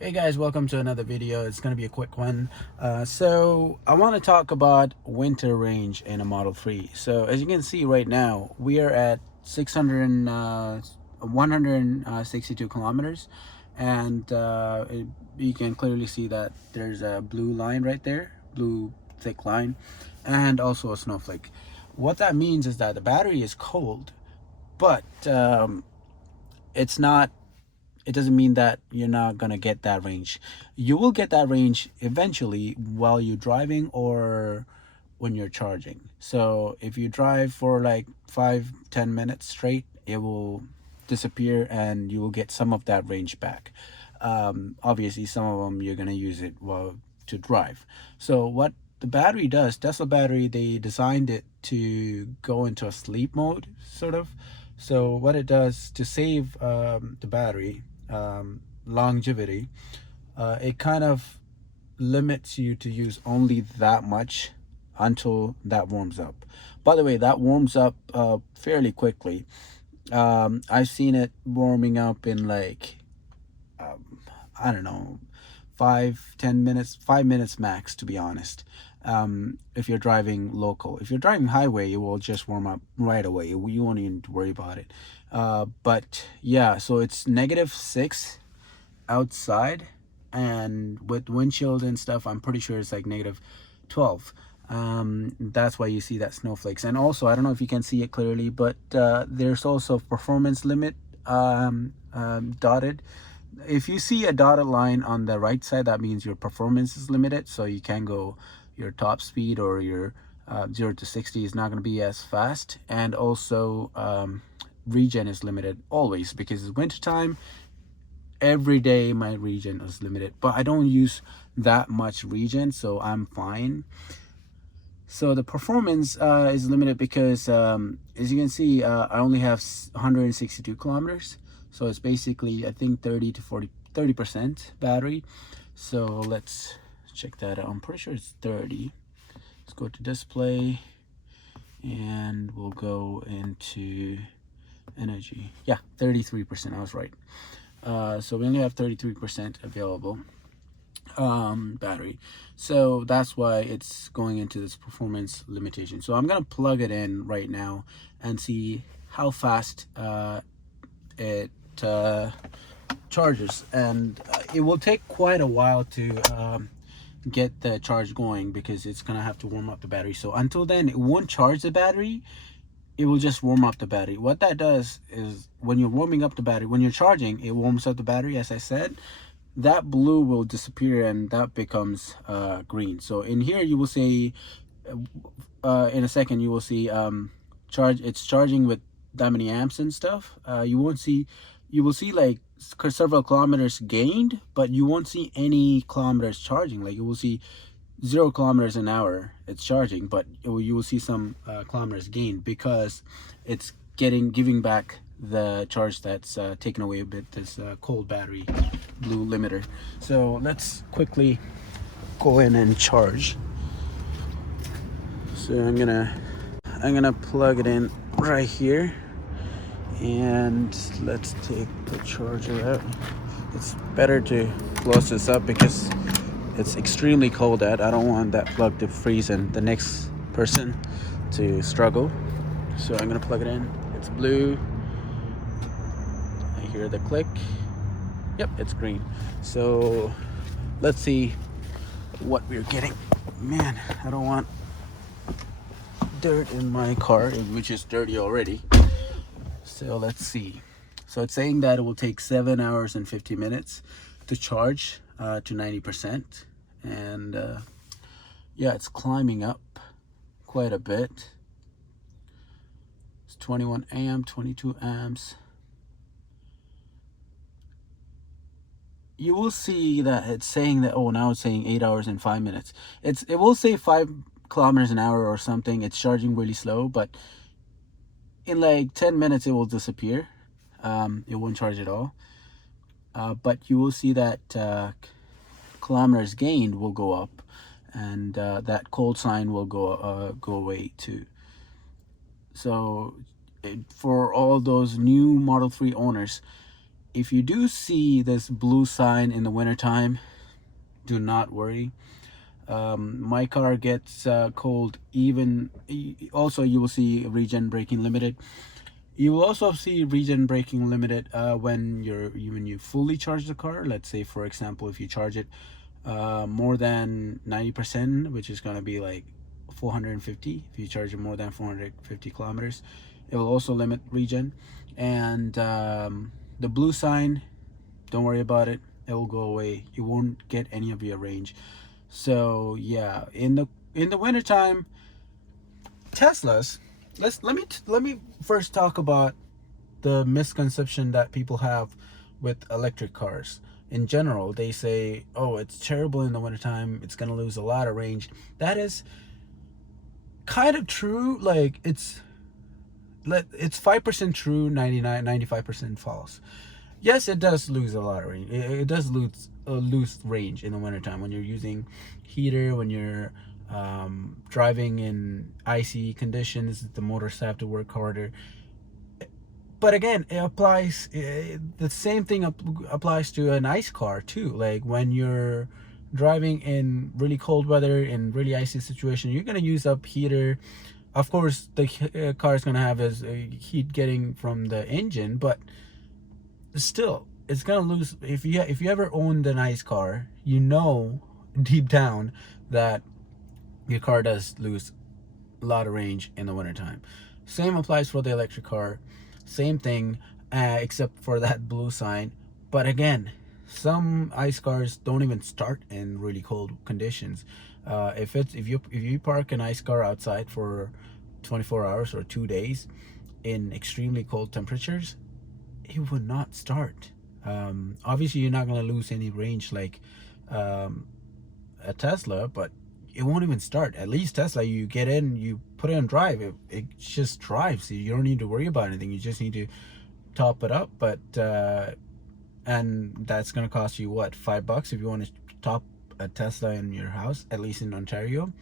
Hey guys, welcome to another video. It's going to be a quick one. So I want to talk about winter range in a Model 3. So as you can see right now, we are at 162 kilometers, and you can clearly see that there's a blue line right there, blue thick line, and also a snowflake. What that means is that the battery is cold, but it's not it doesn't mean that you're not going to get that range. You will get that range eventually while you're driving or when you're charging. So if you drive for like 5-10 minutes straight, it will disappear and you will get some of that range back. Obviously some of them you're going to use it while to drive. So what the battery does, Tesla battery, they designed it to go into a sleep mode sort of. So what it does to save the battery longevity, it kind of limits you to use only that much until that warms up. By the way, that warms up fairly quickly. I've seen it warming up in like, I don't know, 5-10 minutes, 5 minutes max, to be honest. If you're driving local, if you're driving highway, it will just warm up right away. You won't even worry about it. But yeah, so it's -6 outside, and with windshield and stuff, I'm pretty sure it's like -12. That's why you see that snowflakes. And also, I don't know if you can see it clearly, but there's also performance limit dotted. If you see a dotted line on the right side, that means your performance is limited, so you can go your top speed or your 0 to 60 is not going to be as fast. And also regen is limited always, because it's winter time. Every day my regen is limited, but I don't use that much regen, so I'm fine. So the performance is limited because as you can see, I only have 162 kilometers, so it's basically, I think, 30% battery. So let's check that out. I'm pretty sure it's 30. Let's go to display and we'll go into energy. Yeah, 33%. I was right. So we only have 33% available battery, so that's why it's going into this performance limitation. So I'm gonna plug it in right now and see how fast it charges, and it will take quite a while to get the charge going, because it's gonna have to warm up the battery. So until then, it won't charge the battery, it will just warm up the battery. What that does is, when you're warming up the battery, when you're charging, it warms up the battery, as I said. That blue will disappear and that becomes green. So in here you will see, in a second you will see it's charging with that many amps and stuff. You will see like several kilometers gained, but you won't see any kilometers charging. Like you will see 0 kilometers an hour it's charging, but you will see some kilometers gained, because it's giving back the charge that's taken away with this cold battery blue limiter. So let's quickly go in and charge. So I'm gonna plug it in right here, and let's take the charger out. It's better to close this up because it's extremely cold out. I don't want that plug to freeze and the next person to struggle. So I'm gonna plug it in. It's blue. I hear the click. Yep, it's green. So let's see what we're getting. Man, I don't want dirt in my car, which is dirty already. So let's see. So it's saying that it will take 7 hours and 50 minutes to charge to 90%. And yeah, it's climbing up quite a bit. It's 21 amp, 22 amps. You will see that it's saying that, oh, now it's saying 8 hours and 5 minutes. It will say 5 kilometers an hour or something. It's charging really slow, but in like 10 minutes it will disappear. It won't charge at all. But you will see that kilometers gained will go up, and that cold sign will go away too. So for all those new Model 3 owners, if you do see this blue sign in the wintertime, do not worry. My car gets cold even. Also, you will see regen braking limited. You will also see regen braking limited when you fully charge the car. Let's say, for example, if you charge it more than 90%, which is going to be like 450. If you charge it more than 450 kilometers, it will also limit regen. And the blue sign, don't worry about it, it will go away. You won't get any of your range. So yeah, in the wintertime, Teslas, let me first talk about the misconception that people have with electric cars. In general, they say, oh, it's terrible in the wintertime, it's gonna lose a lot of range. That is kind of true. Like it's 5% true, 95% false. Yes, it does lose a lot of range. It does lose range in the wintertime when you're using heater, when you're driving in icy conditions. The motors have to work harder. But again, it applies. The same thing applies to an ice car too. Like when you're driving in really cold weather, in really icy situation, you're gonna use up heater. Of course, the car is gonna have as heat getting from the engine, but still, it's gonna lose. If you ever owned a nice car, you know deep down that your car does lose a lot of range in the wintertime. Same applies for the electric car. Same thing, except for that blue sign. But again, some ice cars don't even start in really cold conditions. If you park an ice car outside for 24 hours or 2 days in extremely cold temperatures, it would not start. Obviously, you're not going to lose any range like a Tesla, but it won't even start. At least Tesla, you get in, you put it on drive, it just drives. You don't need to worry about anything. You just need to top it up. But and that's going to cost you what, $5 if you want to top a Tesla in your house, at least in Ontario.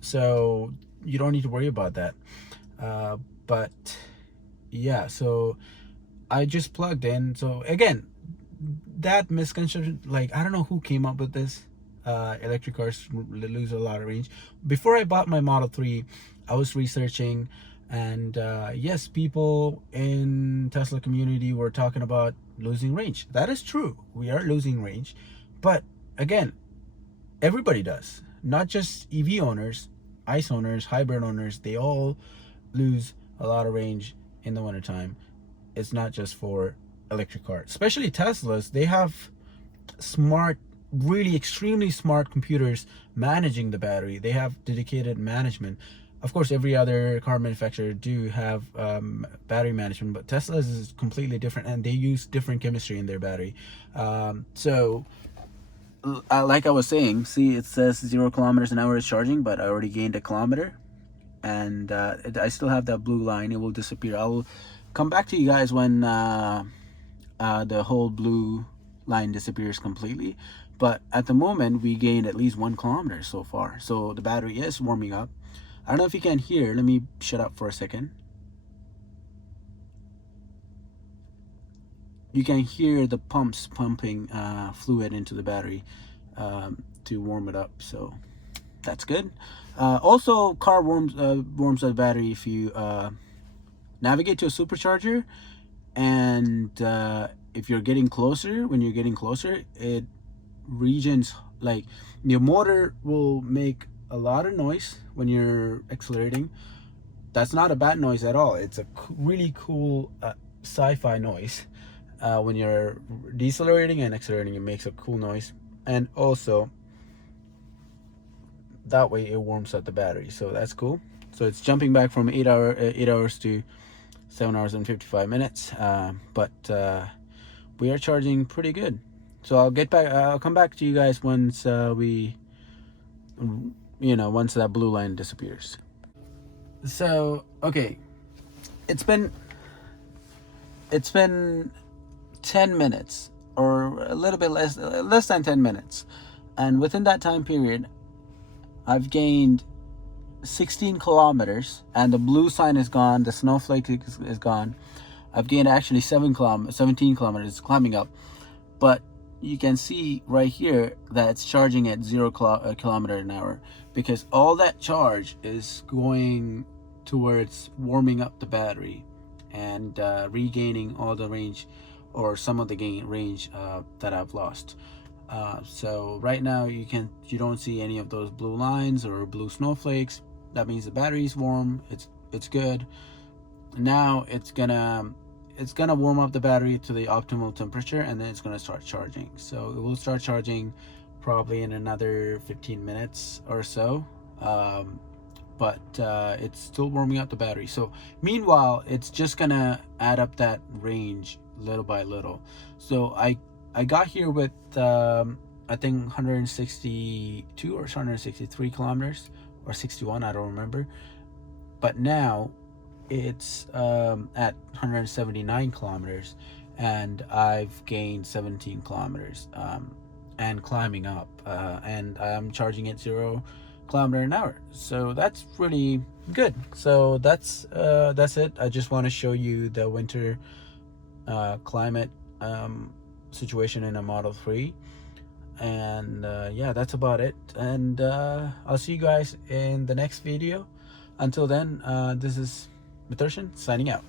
So you don't need to worry about that. But yeah, so I just plugged in. So again, that misconception, like, I don't know who came up with this. Electric cars lose a lot of range. Before I bought my Model 3, I was researching, and yes, people in Tesla community were talking about losing range. That is true. We are losing range. But again, everybody does. Not just EV owners, ICE owners, hybrid owners, they all lose a lot of range in the wintertime. It's not just for electric cars. Especially Teslas, they have smart, really extremely smart computers managing the battery. They have dedicated management. Of course, every other car manufacturer do have battery management, but Tesla's is completely different, and they use different chemistry in their battery. So like I was saying, see, it says 0 kilometers an hour is charging, but I already gained a kilometer, and I still have that blue line. It will disappear. I'll come back to you guys when the whole blue line disappears completely. But at the moment, we gained at least 1 kilometer so far. So the battery is warming up. I don't know if you can hear. Let me shut up for a second. You can hear the pumps pumping fluid into the battery to warm it up. So that's good. Also, car warms the battery if you navigate to a supercharger, and if you're getting closer, when you're getting closer, it regions, like your motor will make a lot of noise when you're accelerating. That's not a bad noise at all. It's a really cool sci-fi noise. When you're decelerating and accelerating, it makes a cool noise. And also that way it warms up the battery, so that's cool. So it's jumping back from 8 hours to 7 hours and 55 minutes. But we are charging pretty good. So I'll come back to you guys once once that blue line disappears. So okay, it's been 10 minutes, or a little bit less than 10 minutes, and within that time period I've gained 16 kilometers, and the blue sign is gone, the snowflake is gone. I've gained actually 17 kilometers climbing up, but you can see right here that it's charging at 0 kilometer an hour, because all that charge is going towards warming up the battery and regaining all the range, or some of the range that I've lost. So right now you don't see any of those blue lines or blue snowflakes. That means the battery is warm. It's good. Now it's gonna warm up the battery to the optimal temperature, and then it's gonna start charging. So it will start charging probably in another 15 minutes or so. But it's still warming up the battery. So meanwhile, it's just gonna add up that range little by little. So I got here with I think 162 or 163 kilometers, or 61, I don't remember. But now it's at 179 kilometers, and I've gained 17 kilometers and climbing up, and I'm charging at 0 kilometer an hour. So that's really good. So that's it. I just want to show you the winter climate situation in a Model 3, and yeah, that's about it. And I'll see you guys in the next video. Until then, this is Mithursan signing out.